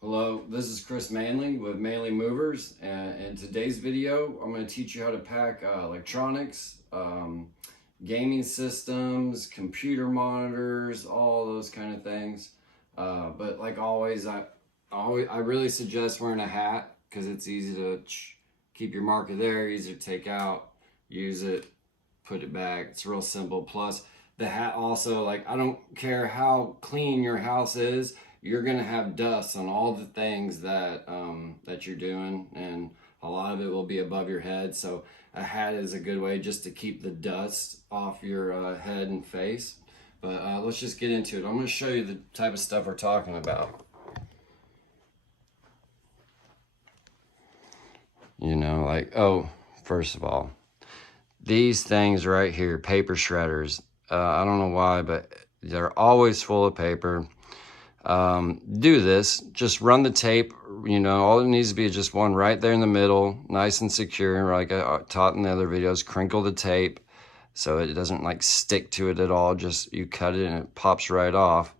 Hello, this is Chris Manley with Manley Movers, and in today's video I'm going to teach you how to pack electronics, gaming systems, computer monitors, all those kind of things. But like always, I really suggest wearing a hat because it's easy to keep your marker there, easy to take out, use it, put it back. It's real simple. Plus the hat also, like, I don't care how clean your house is, you're gonna have dust on all the things that that you're doing, and a lot of it will be above your head. So a hat is a good way just to keep the dust off your head and face. But let's just get into it. I'm gonna show you the type of stuff we're talking about. You know, like, oh, first of all, these things right here, paper shredders. I don't know why, but they're always full of paper. Do this, just run the tape, you know, all it needs to be is just one right there in the middle, nice and secure, like I taught in the other videos. Crinkle the tape so it doesn't like stick to it at all, just you cut it and it pops right off.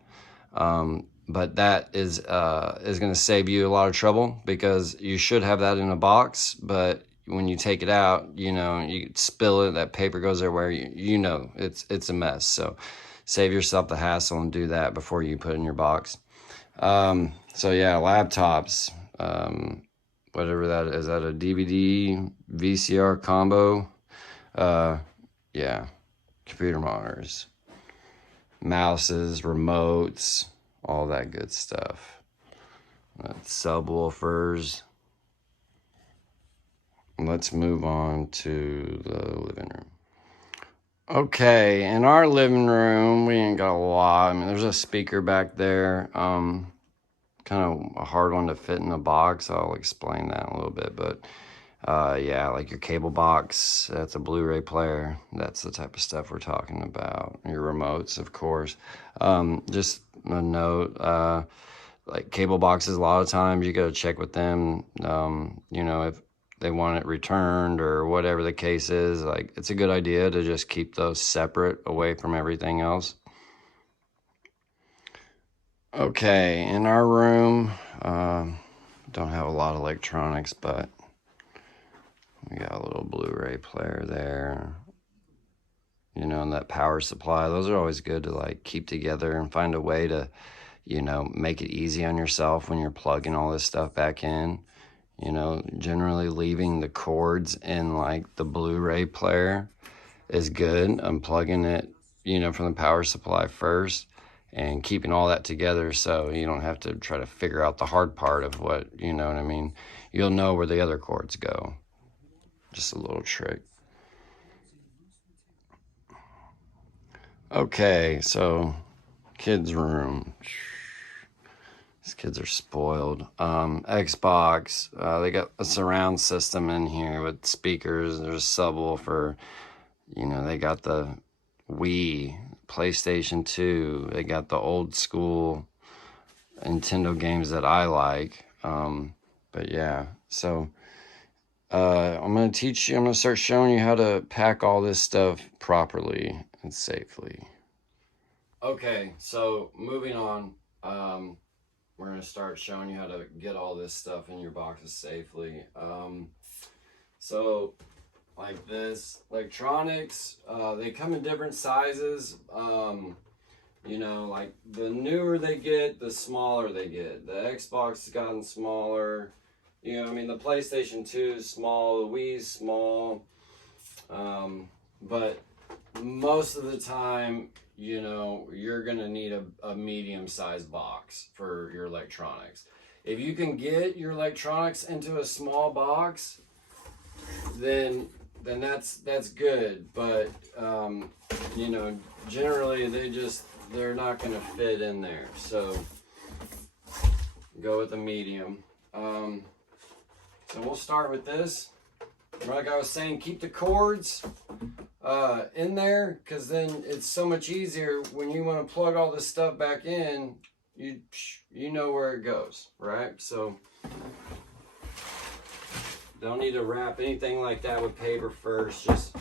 But that is going to save you a lot of trouble, because you should have that in a box, but when you take it out, you know, you spill it, that paper goes everywhere, you know, it's a mess. So save yourself the hassle and do that before you put it in your box. So yeah, laptops, whatever that is that a DVD, VCR combo? Yeah, computer monitors, mouses, remotes, all that good stuff. Subwoofers. Let's move on to the living room. Okay, in our living room, we ain't got a lot. I mean, there's a speaker back there. Kind of a hard one to fit in a box. I'll explain that in a little bit, but yeah, like your cable box, that's a Blu-ray player. That's the type of stuff we're talking about. Your remotes, of course. Just a note, like cable boxes, a lot of times you got to check with them, you know, if they want it returned or whatever the case is. Like, it's a good idea to just keep those separate away from everything else. Okay, in our room, don't have a lot of electronics, but we got a little Blu-ray player there, you know, and that power supply. Those are always good to like keep together and find a way to, you know, make it easy on yourself when you're plugging all this stuff back in. You know, generally leaving the cords in like the Blu-ray player is good. Unplugging it, you know, from the power supply first and keeping all that together so you don't have to try to figure out the hard part of what, you know what I mean? You'll know where the other cords go. Just a little trick. Okay, so kids' room. These kids are spoiled. Xbox, they got a surround system in here with speakers. There's a subwoofer. You know, they got the Wii, PlayStation 2. They got the old school Nintendo games that I like. But yeah, so I'm going to teach you, I'm going to start showing you how to pack all this stuff properly and safely. Okay, so moving on. We're going to start showing you how to get all this stuff in your boxes safely. So like this, electronics, they come in different sizes. You know, like the newer they get, the smaller they get. The Xbox has gotten smaller. You know, I mean, the PlayStation 2 is small, the Wii's small. But most of the time, you know, you're going to need a medium-sized box for your electronics. If you can get your electronics into a small box, then that's good. But, you know, generally they're not going to fit in there. So go with a medium. So we'll start with this. Like I was saying, keep the cords in there, because then it's so much easier when you want to plug all this stuff back in. You know where it goes, right? So don't need to wrap anything like that with paper first. Just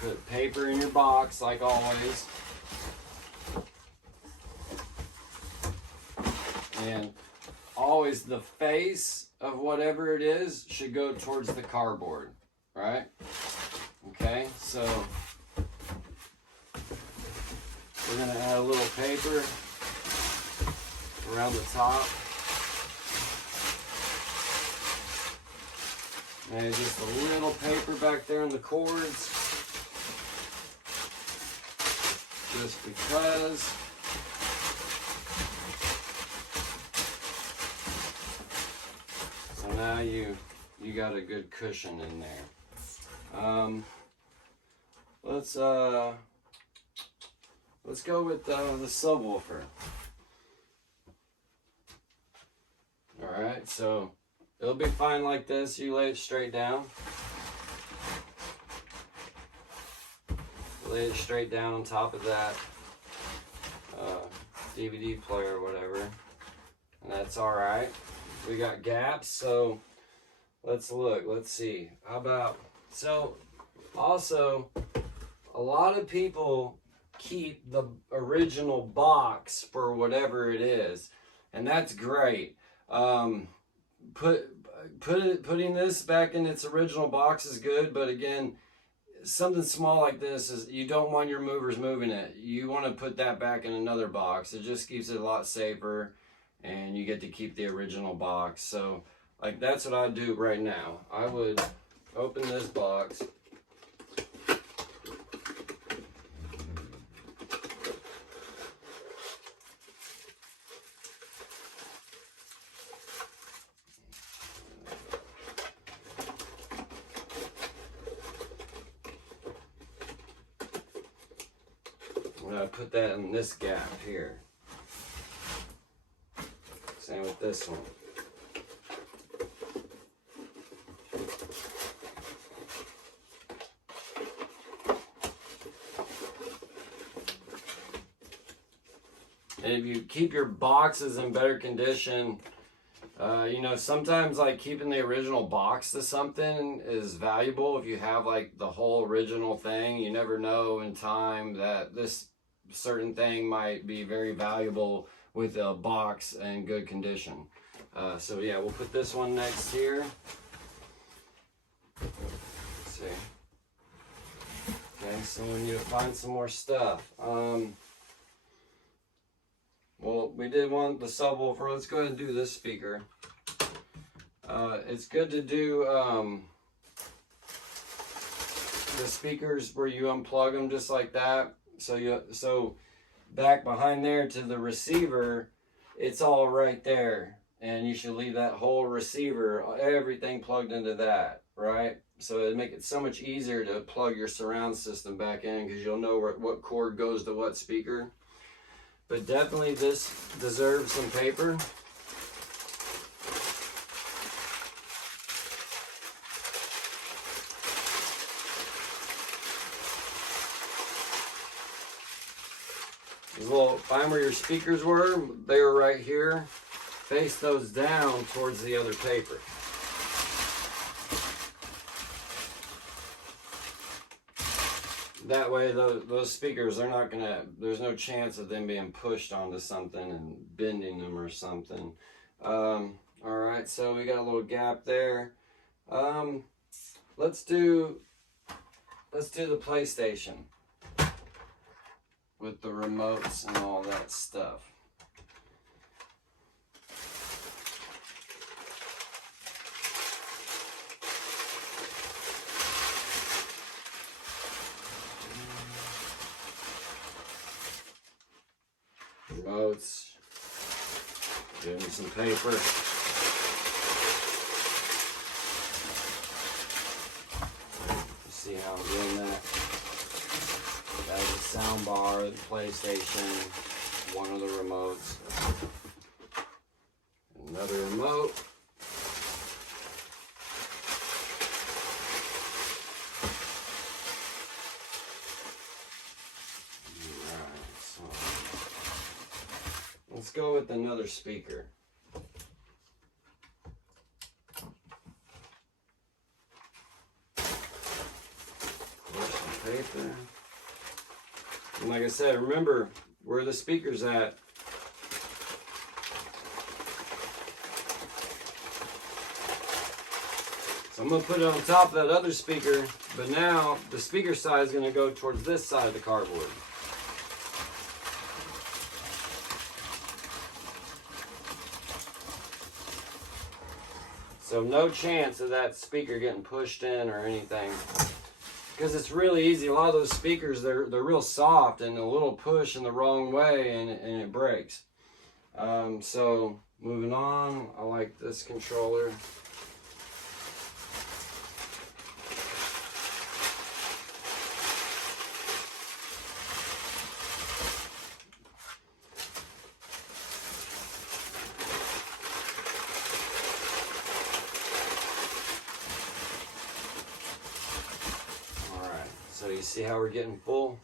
put paper in your box like always. And always the face of whatever it is should go towards the cardboard, right? Okay, so we're gonna add a little paper around the top. And just a little paper back there on the cords. Just because. So now you got a good cushion in there. Let's go with the subwoofer. All right, so it'll be fine like this. You lay it straight down. Lay it straight down on top of that DVD player or whatever, and that's all right. We got gaps, so let's look. Let's see. How about, so also a lot of people keep the original box for whatever it is, and that's great. Putting this back in its original box is good, but again, something small like this is, you don't want your movers moving it. You want to put that back in another box. It just keeps it a lot safer, and you get to keep the original box. So like, that's what I'd do right now. I would open this box. I'm gonna put that in this gap here. Same with this one. And if you keep your boxes in better condition, you know, sometimes like keeping the original box to something is valuable. If you have like the whole original thing, you never know in time that this certain thing might be very valuable with a box in good condition. So yeah, we'll put this one next here. Let's see. Okay, so we need to find some more stuff. Well, we did want the subwoofer. Let's go ahead and do this speaker. It's good to do the speakers where you unplug them just like that. So back behind there to the receiver, it's all right there, and you should leave that whole receiver, everything plugged into that, right? So it'd make it so much easier to plug your surround system back in, because you'll know what cord goes to what speaker. But definitely this deserves some paper. Find where your speakers were. They were right here. Face those down towards the other paper. That way those speakers, they're not gonna, there's no chance of them being pushed onto something and bending them or something. All right, so we got a little gap there. Let's do the PlayStation with the remotes and all that stuff. Remotes, give me some paper. See how I'm doing that. That's the sound bar, the PlayStation, one of the remotes, another remote. Alright, so let's go with another speaker. Paper. And like I said, remember where the speaker's at. So I'm going to put it on top of that other speaker, but now the speaker side is going to go towards this side of the cardboard. So no chance of that speaker getting pushed in or anything. Because it's really easy. A lot of those speakers, they're real soft, and a little push in the wrong way and it breaks. So moving on, I like this controller. So you see how we're getting full?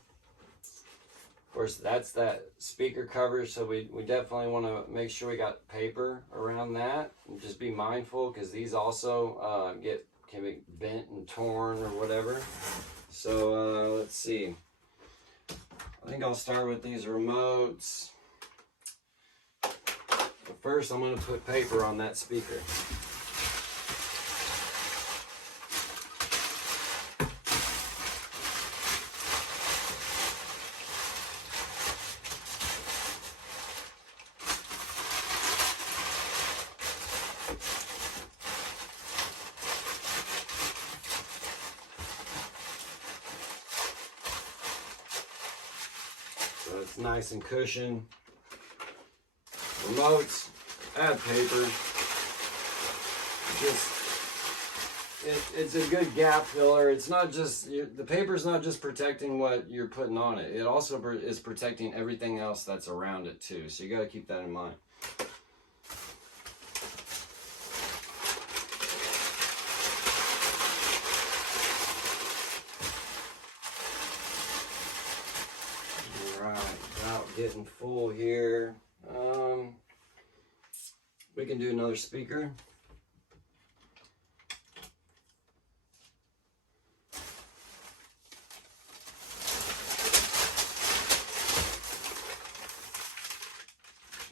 Of course, that's that speaker cover, so we definitely want to make sure we got paper around that. And just be mindful, because these also can be bent and torn or whatever. So let's see. I think I'll start with these remotes. But first, I'm going to put paper on that speaker. So it's nice and cushioned. Remotes, add paper. It's a good gap filler. It's not just, the paper's not just protecting what you're putting on it. It also is protecting everything else that's around it too. So you got to keep that in mind. Getting full here. We can do another speaker.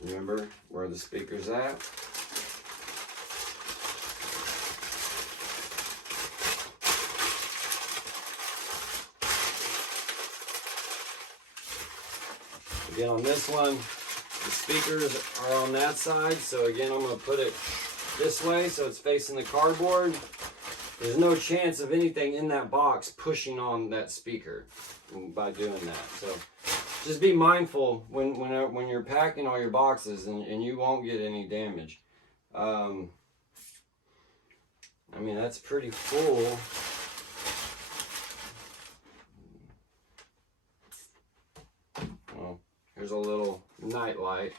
Remember where the speaker's at. Again, on this one, the speakers are on that side, so again, I'm going to put it this way so it's facing the cardboard. There's no chance of anything in that box pushing on that speaker by doing that. So just be mindful when you're packing all your boxes, and you won't get any damage. I mean, that's pretty full. Well, here's a little night light.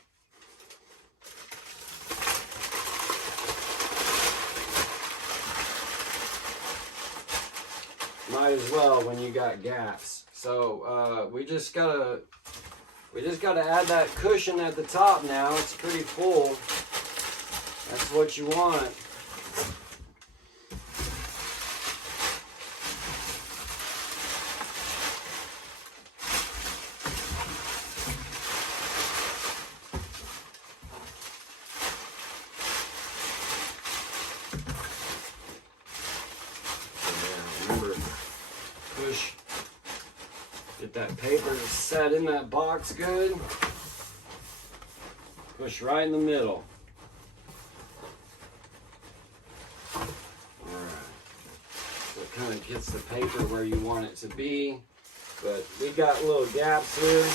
Might as well when you got gaps. So we just gotta add that cushion at the top now. It's pretty full. That's what you want. Push, get that paper set in that box good. Push right in the middle. Alright. So it kind of gets the paper where you want it to be. But we got little gaps here.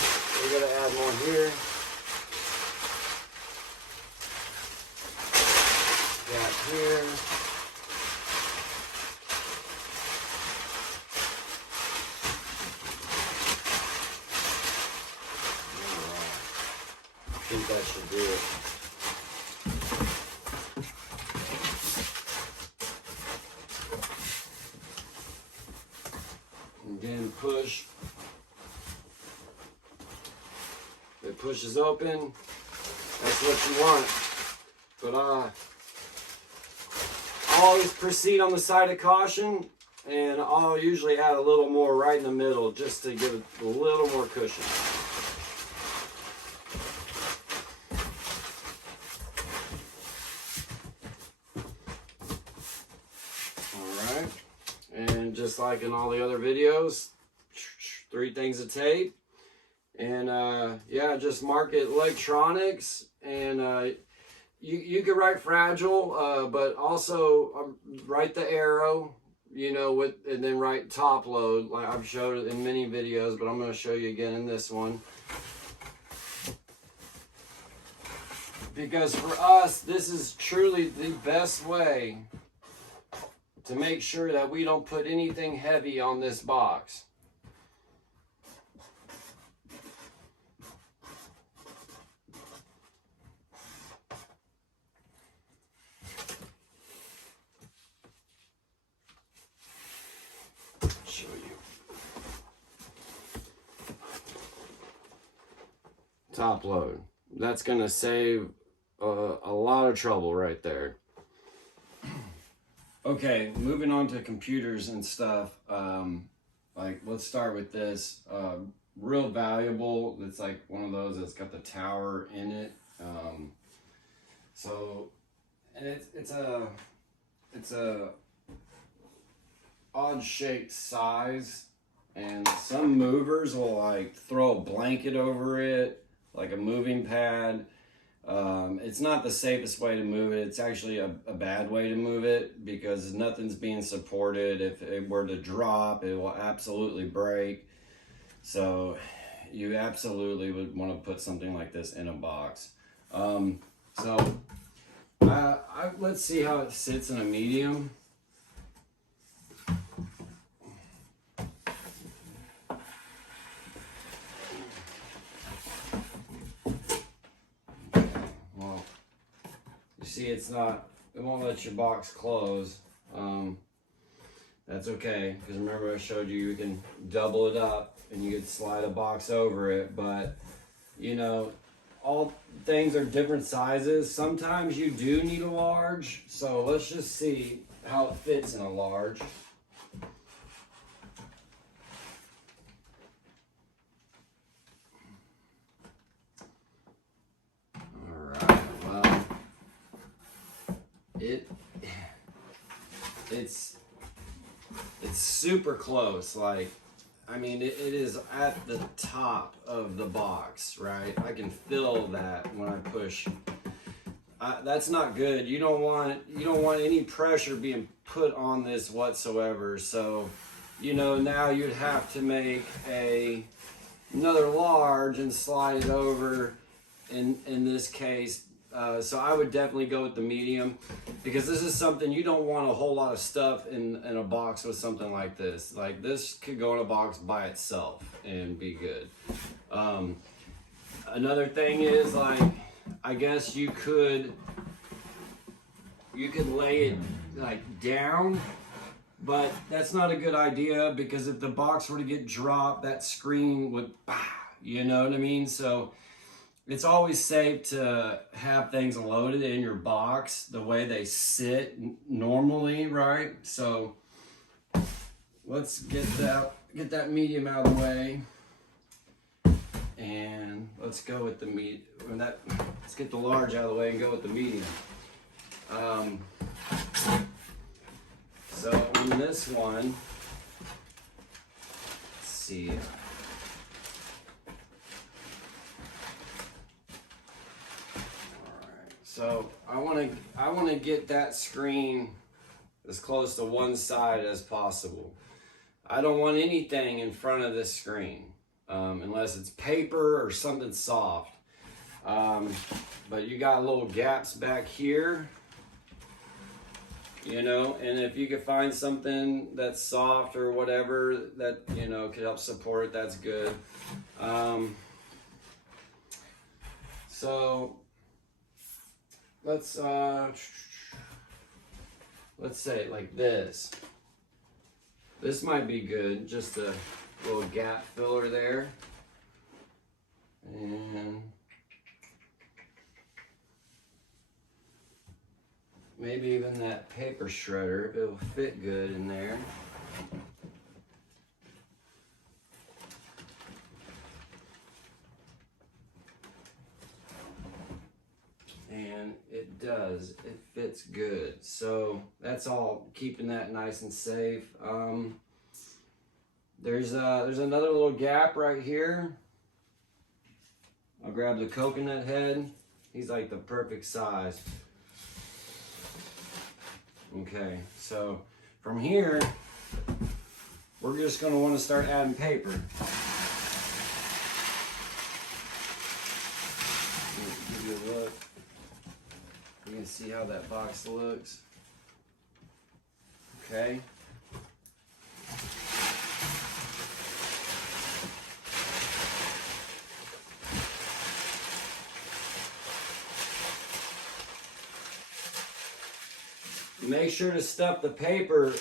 We're going to add more here. Gap here. I think that should do it. Again, push. It pushes open. That's what you want. But always proceed on the side of caution, and I'll usually add a little more right in the middle just to give it a little more cushion. just like in all the other videos. 3 things of tape. And yeah, just mark it electronics. And you could write fragile, but also write the arrow, you know, and then write top load, like I've showed it in many videos, but I'm going to show you again in this one. Because for us, this is truly the best way to make sure that we don't put anything heavy on this box. Show you. Top load. That's going to save a lot of trouble right there. Okay, moving on to computers and stuff. Like, let's start with this. Real valuable. It's like one of those that's got the tower in it. And it's a odd shaped size, and some movers will like throw a blanket over it, like a moving pad. It's not the safest way to move it. It's actually a bad way to move it because nothing's being supported. If it were to drop, it will absolutely break. So you absolutely would want to put something like this in a box. Let's see how it sits in a medium. See, it won't let your box close. That's okay, because remember I showed you can double it up and you could slide a box over it, but you know, all things are different sizes. Sometimes you do need a large, so let's just see how it fits in a large. It's super close. Like, I mean, it is at the top of the box, right? I can feel that when I push. That's not good. You don't want any pressure being put on this whatsoever. So, you know, now you'd have to make another large and slide it over. In this case. So I would definitely go with the medium, because this is something you don't want a whole lot of stuff in a box with something like this. Like, this could go in a box by itself and be good. Another thing is, like, I guess you could lay it like down, but that's not a good idea, because if the box were to get dropped, that screen would, you know what I mean? So it's always safe to have things loaded in your box the way they sit normally, right? So let's get that medium out of the way, and let's go with the let's get the large out of the way and go with the medium. So on this one, let's see. So I want to get that screen as close to one side as possible. I don't want anything in front of this screen, unless it's paper or something soft. But you got little gaps back here, you know, and if you could find something that's soft or whatever that, you know, could help support it, that's good. So let's say it like this. This might be good, just a little gap filler there. And maybe even that paper shredder, it'll fit good in there. And it does, it fits good. So that's all, keeping that nice and safe. There's another little gap right here. I'll grab the coconut head. He's like the perfect size. Okay, so from here, we're just going to want to start adding paper. Give you a look. You can see how that box looks. Okay. Make sure to stuff the paper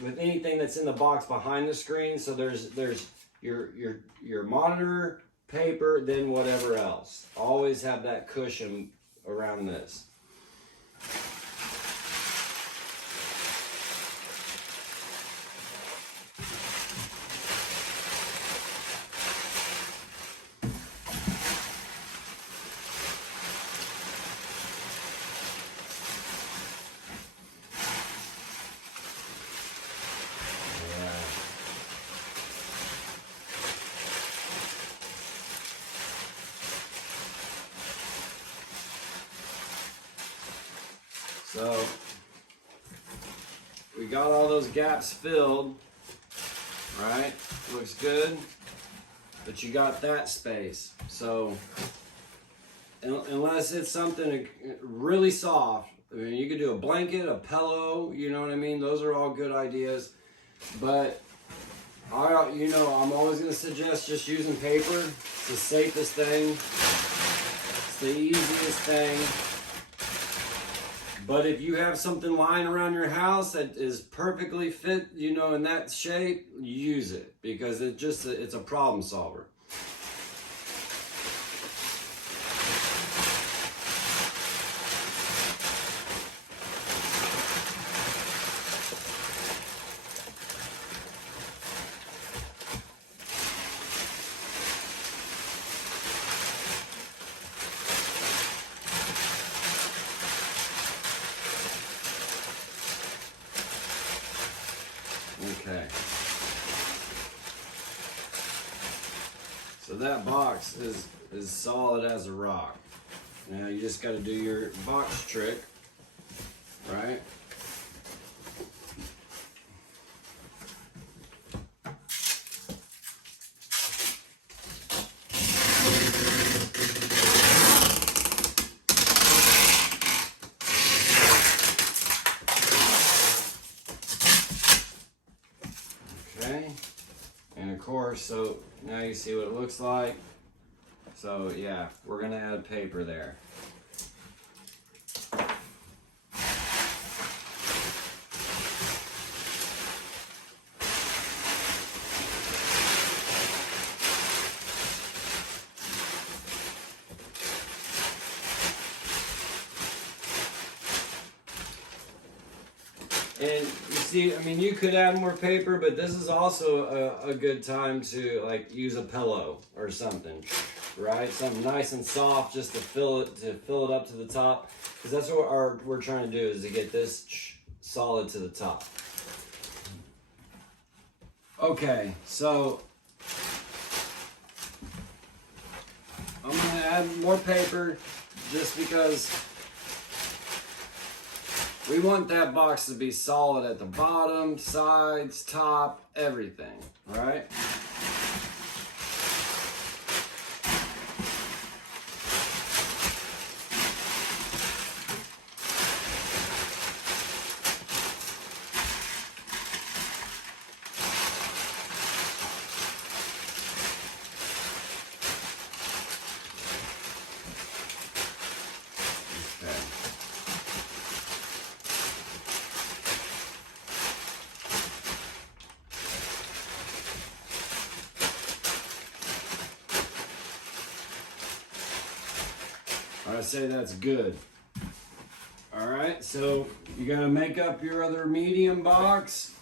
with anything that's in the box behind the screen. So there's your monitor, paper, then whatever else. Always have that cushion around this. So we got all those gaps filled, right? Looks good, but you got that space. So unless it's something really soft, I mean, you could do a blanket, a pillow, you know what I mean? Those are all good ideas. But I'm always going to suggest just using paper. It's the safest thing. It's the easiest thing. But if you have something lying around your house that is perfectly fit, in that shape, use it, because it's a problem solver. Okay. So that box is solid as a rock. Now you just got to do your box trick, right? Okay, and of course, so now you see what it looks like. So yeah, we're gonna add paper there. And you see, I mean, you could add more paper, but this is also a good time to like use a pillow or something, right? Something nice and soft just to fill it up to the top, because that's what we're trying to do, is to get this solid to the top. Okay, so I'm gonna add more paper just because we want that box to be solid at the bottom, sides, top, everything, right? I say that's good. All right, so you gotta make up your other medium box.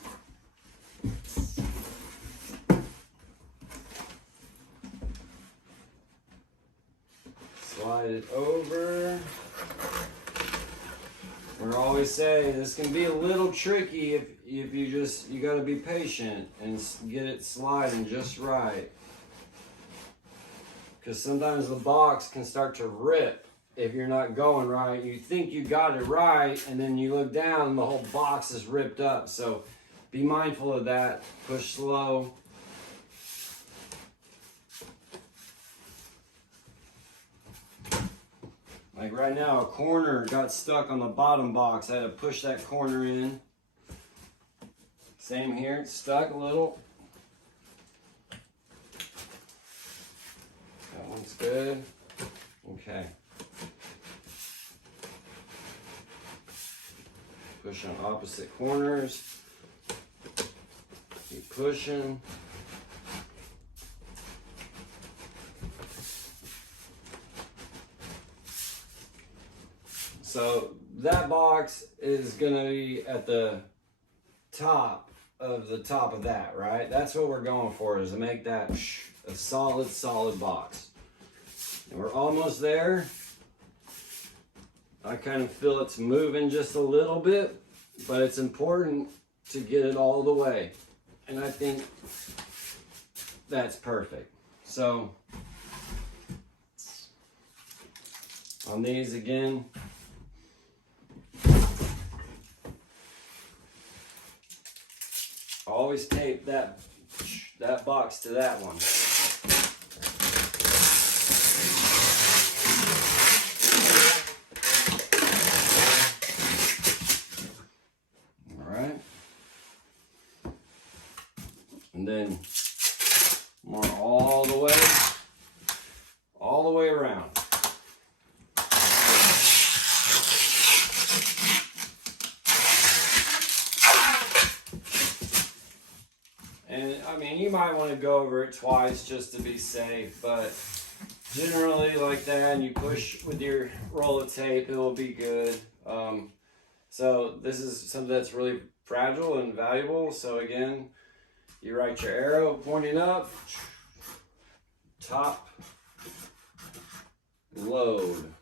Slide it over We're always saying this can be a little tricky if you got to be patient and get it sliding just right. Because sometimes the box can start to rip if you're not going right. You think you got it right, and then you look down and the whole box is ripped up. So be mindful of that. Push slow. Like right now, a corner got stuck on the bottom box. I had to push that corner in. Same here, it's stuck a little. That one's good. Okay. Push on opposite corners. Keep pushing. So that box is gonna be at the top of that, right? That's what we're going for, is to make that a solid box. And we're almost there. I kind of feel it's moving just a little bit, but it's important to get it all the way. And I think that's perfect. So on these again, always tape that box to that one. All right. And then more all the way around. And I mean, you might want to go over it twice just to be safe, but generally like that, and you push with your roll of tape, it will be good. So this is something that's really fragile and valuable. So again, you write your arrow pointing up, top, load.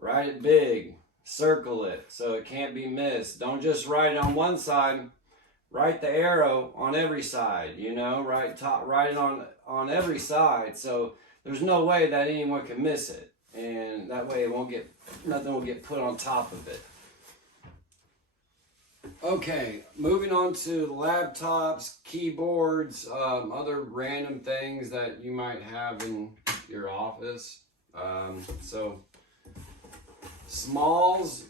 Write it big, circle it so it can't be missed. Don't just write it on one side. Write the arrow on every side, you know, write it on every side, so there's no way that anyone can miss it. And that way nothing will get put on top of it. Okay, moving on to laptops, keyboards, other random things that you might have in your office. So smalls,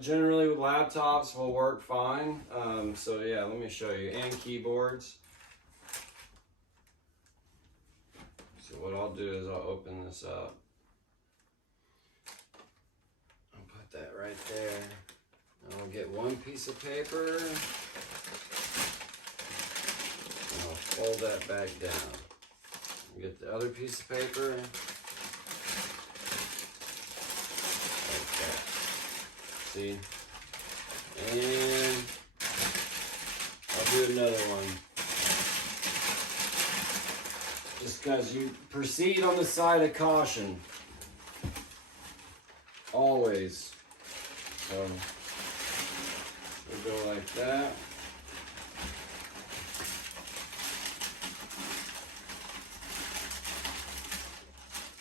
generally with laptops will work fine. So yeah, let me show you. And keyboards. So what I'll do is I'll open this up. I'll put that right there. And I'll get one piece of paper. And I'll fold that back down. Get the other piece of paper. See? And I'll do another one. Just because you proceed on the side of caution. Always. So we'll go like that.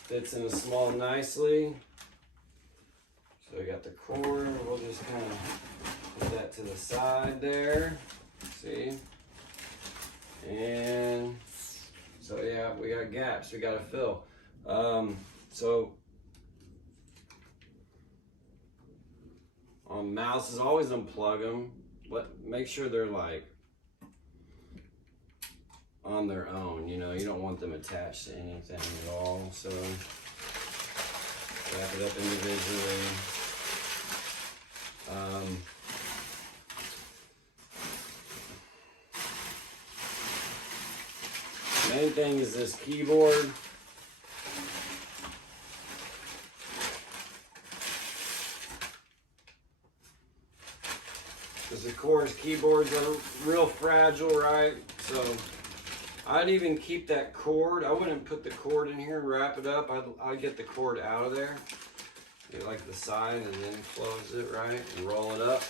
Fits in a small nicely. So we got the cord, we'll just kind of put that to the side there, see? And so yeah, we got gaps we gotta fill. So on mouses, always unplug them. Make sure they're like on their own, you know, you don't want them attached to anything at all. So wrap it up individually. Main thing is this keyboard. Because of course keyboards are real fragile, right? So I'd even keep that cord. I wouldn't put the cord in here and wrap it up. I'd get the cord out of there, get like the side, and then close it right and roll it up.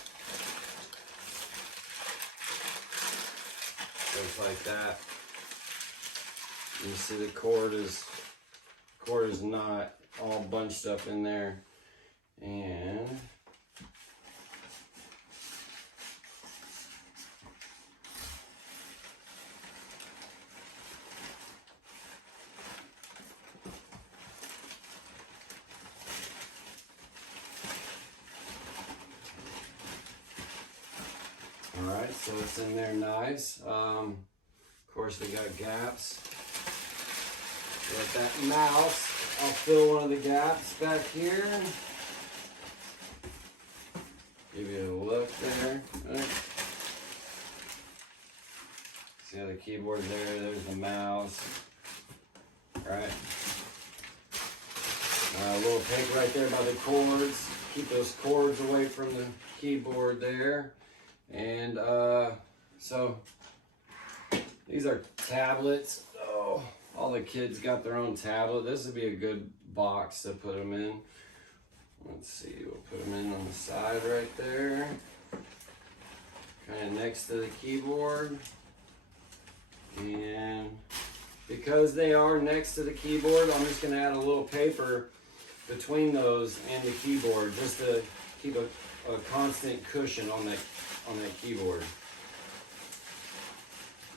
Just like that. You see the cord is not all bunched up in there. And all right, so it's in there nice. Of course, we got gaps. With that mouse, I'll fill one of the gaps back here. Give you a look there. Right. See how the keyboard there? There's the mouse. Right. A little paper right there by the cords. Keep those cords away from the keyboard there. And so these are tablets. Oh, all the kids got their own tablet. This would be a good box to put them in. Let's see, we'll put them in on the side right there. Kind of next to the keyboard. And because they are next to the keyboard, I'm just going to add a little paper between those and the keyboard just to keep a constant cushion on that keyboard.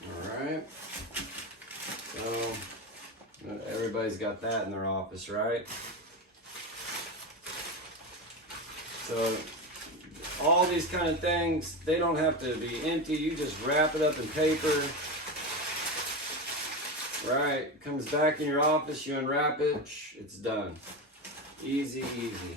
All right. So everybody's got that in their office, right? So all these kind of things, they don't have to be empty. You just wrap it up in paper. Right, comes back in your office, you unwrap it, it's done. Easy, easy.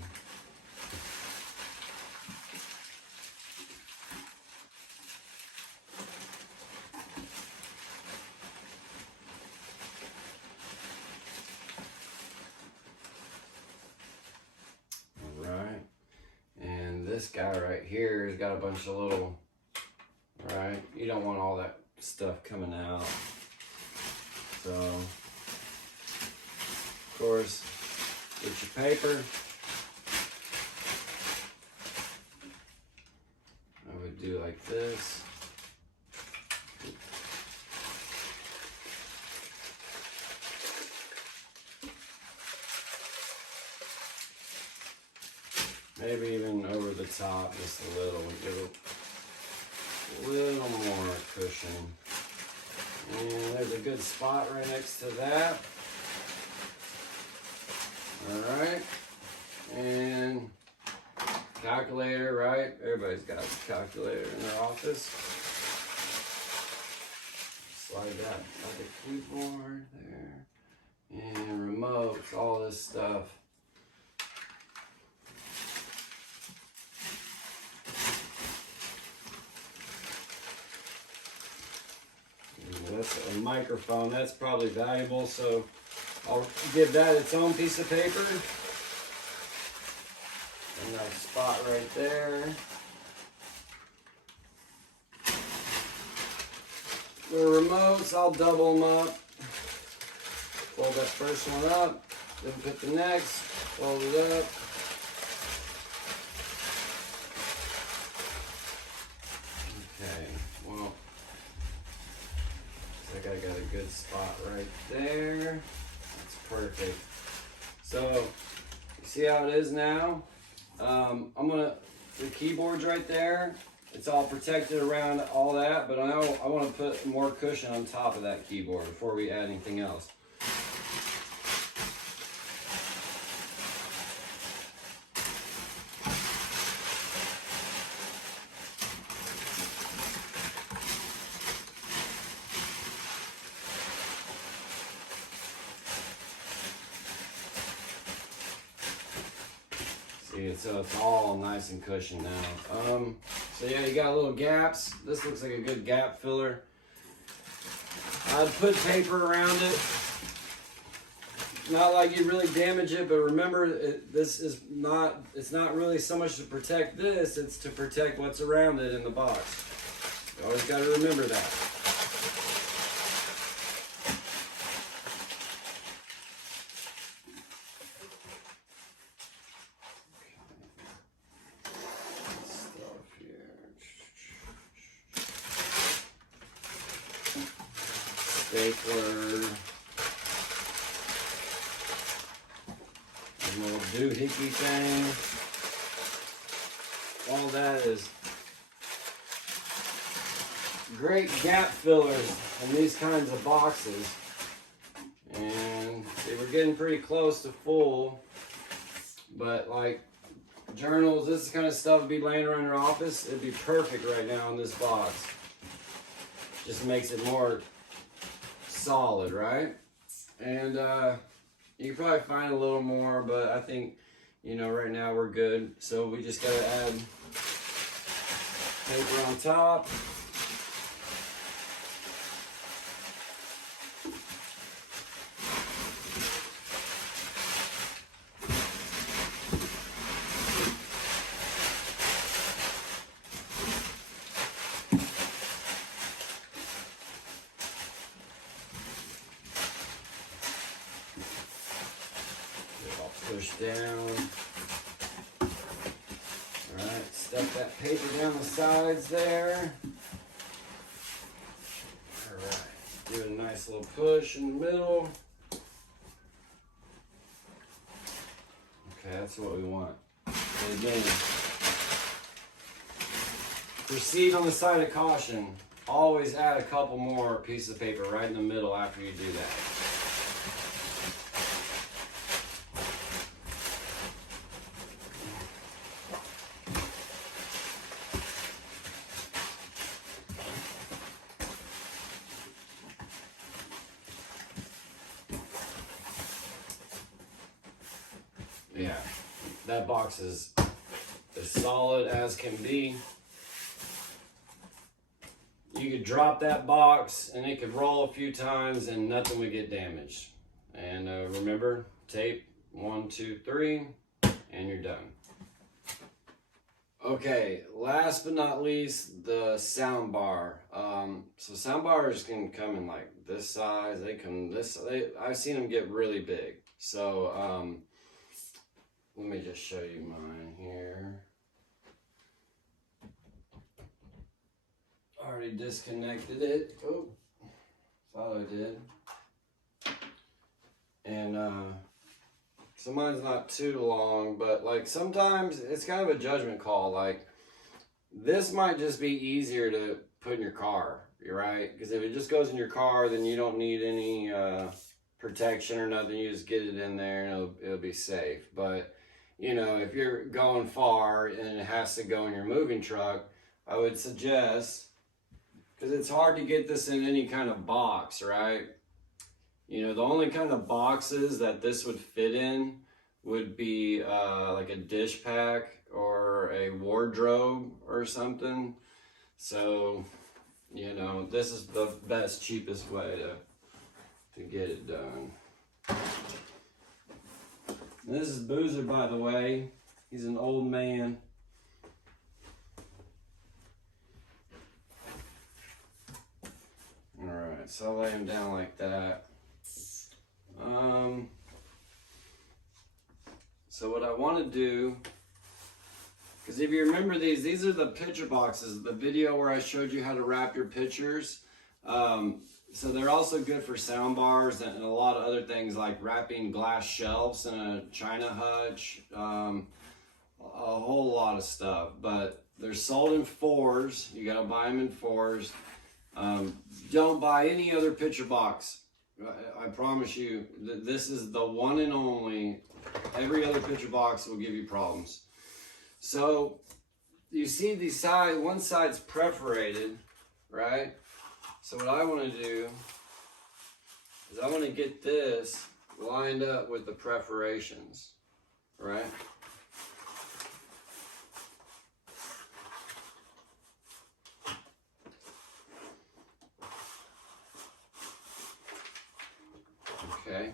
This guy right here has got a bunch of little, right? You don't want all that stuff coming out. So, of course, with your paper, I would do like this. Maybe even over the top just a little, give a little more cushion. And there's a good spot right next to that. All right. And calculator, right? Everybody's got a calculator in their office. Slide that like a keyboard there. And remotes, all this stuff. That's a microphone. That's probably valuable, so I'll give that its own piece of paper. A nice spot right there. The remotes, I'll double them up. Fold that first one up, then put the next, fold it up. Okay, well, I got a good spot right there. That's perfect. So, you see how it is now? The keyboard's right there. It's all protected around all that, but I want to put more cushion on top of that keyboard before we add anything else. So it's all nice and cushioned now. So yeah, you got little gaps. This looks like a good gap filler. I'd put paper around it. Not like you really damage it, but remember, it's not really so much to protect this, it's to protect what's around it in the box. You always got to remember that. stapler, a little doohickey thing. All that is great gap fillers in these kinds of boxes. And they were getting pretty close to full, but like journals, this kind of stuff would be laying around your office. It'd be perfect right now in this box. Just makes it more solid, right? And you can probably find a little more, but I think, you know, right now we're good. So we just gotta add paper on top. Push down. Alright, stuff that paper down the sides there. Alright, give it a nice little push in the middle. Okay, that's what we want. And again, proceed on the side of caution. Always add a couple more pieces of paper right in the middle after you do that. Yeah, that box is as solid as can be. You could drop that box and it could roll a few times and nothing would get damaged. And remember, tape 1, 2, 3, and you're done. Okay, last but not least, the sound bar. So sound bars can come in like this size. They come this. I've seen them get really big. So let me just show you mine here. Already disconnected it. Oh, thought I did. And so mine's not too long, but like sometimes it's kind of a judgment call. Like this might just be easier to put in your car, right? Because if it just goes in your car, then you don't need any protection or nothing. You just get it in there and it'll be safe. But you know, if you're going far and it has to go in your moving truck, I would suggest, because it's hard to get this in any kind of box, right? You know, the only kind of boxes that this would fit in would be like a dish pack or a wardrobe or something. So, you know, this is the best, cheapest way to get it done. And this is Boozer, by the way. He's an old man. Alright, so I'll lay him down like that. So what I want to do, because if you remember these are the picture boxes, the video where I showed you how to wrap your pictures. So they're also good for sound bars and a lot of other things like wrapping glass shelves in a china hutch, a whole lot of stuff. But they're sold in 4s. You gotta buy them in 4s. Don't buy any other picture box. I promise you that this is the one and only. Every other picture box will give you problems. So you see the side, one side's perforated, right? So what I want to do is I want to get this lined up with the perforations, right? Okay.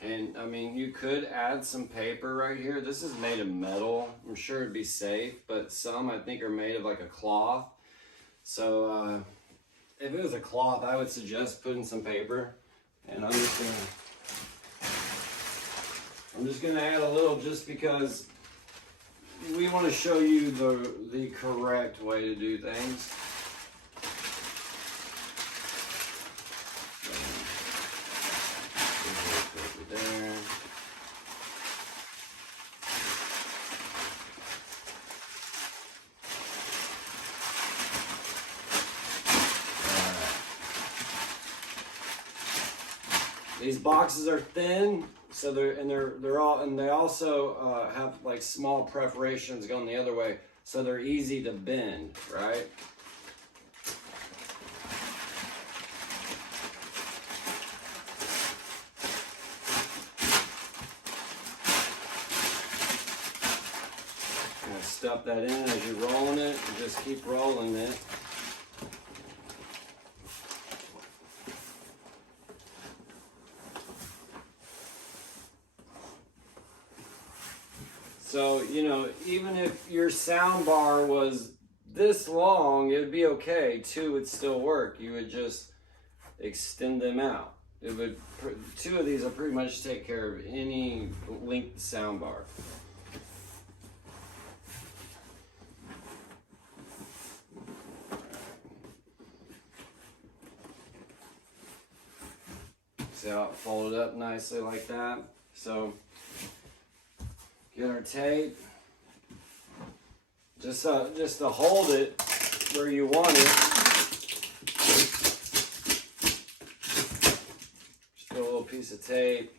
And I mean, you could add some paper right here. This is made of metal. I'm sure it'd be safe, but some I think are made of like a cloth. So if it was a cloth, I would suggest putting some paper. And I'm just gonna add a little just because, we want to show you the correct way to do things. There. These boxes are thin, so they also have like small perforations going the other way, so they're easy to bend, right? Gonna stuff that in as you're rolling it, and just keep rolling it. So, you know, even if your sound bar was this long, it would be okay. 2 would still work. You would just extend them out. It would, 2 of these will pretty much take care of any length sound bar. See how it folded up nicely like that? So, get our tape, just to hold it where you want it. Just put a little piece of tape.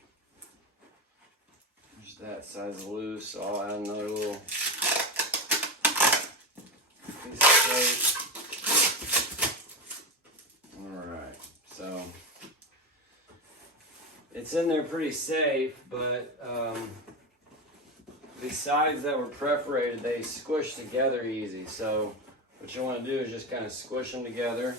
Just that size loose, so I'll add another little piece of tape. All right, so it's in there pretty safe, but these sides that were perforated, they squish together easy. So what you want to do is just kind of squish them together.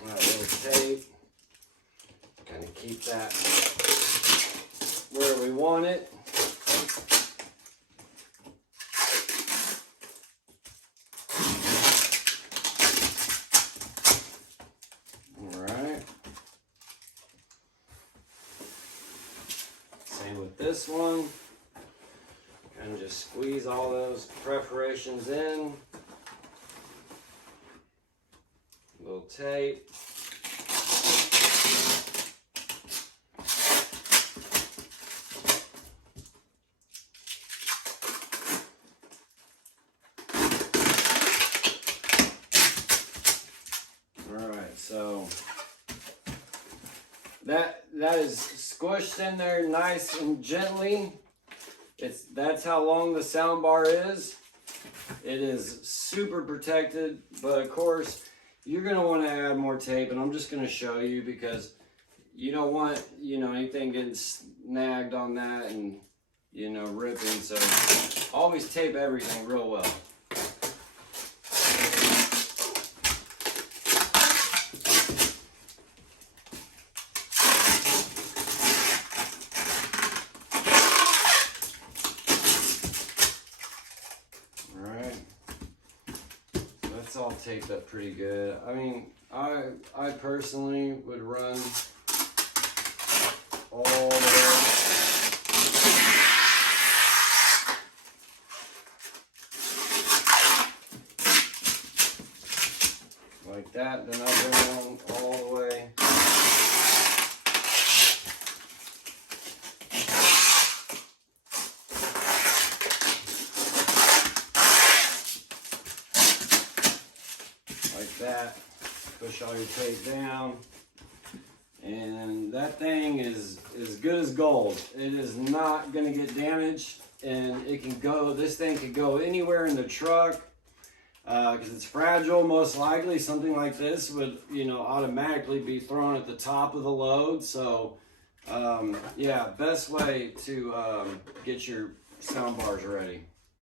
All right, little tape. Kind of keep that where we want it. All right. Same with this one. And just squeeze all those perforations in. Little tape. So that is squished in there nice and gently. That's how long the sound bar is. It is super protected, but of course you're going to want to add more tape, and I'm just going to show you because you don't want, you know, anything getting snagged on that and, you know, ripping. So always tape everything real well. It's all taped up pretty good. I mean, I personally would run all the way. Like that, then I bring on all the way. Like that. Push all your tape down. And that thing is as good as gold. It is not going to get damaged, and it can go, this thing could go anywhere in the truck because it's fragile. Most likely something like this would, you know, automatically be thrown at the top of the load. So yeah, best way to get your sound bars ready.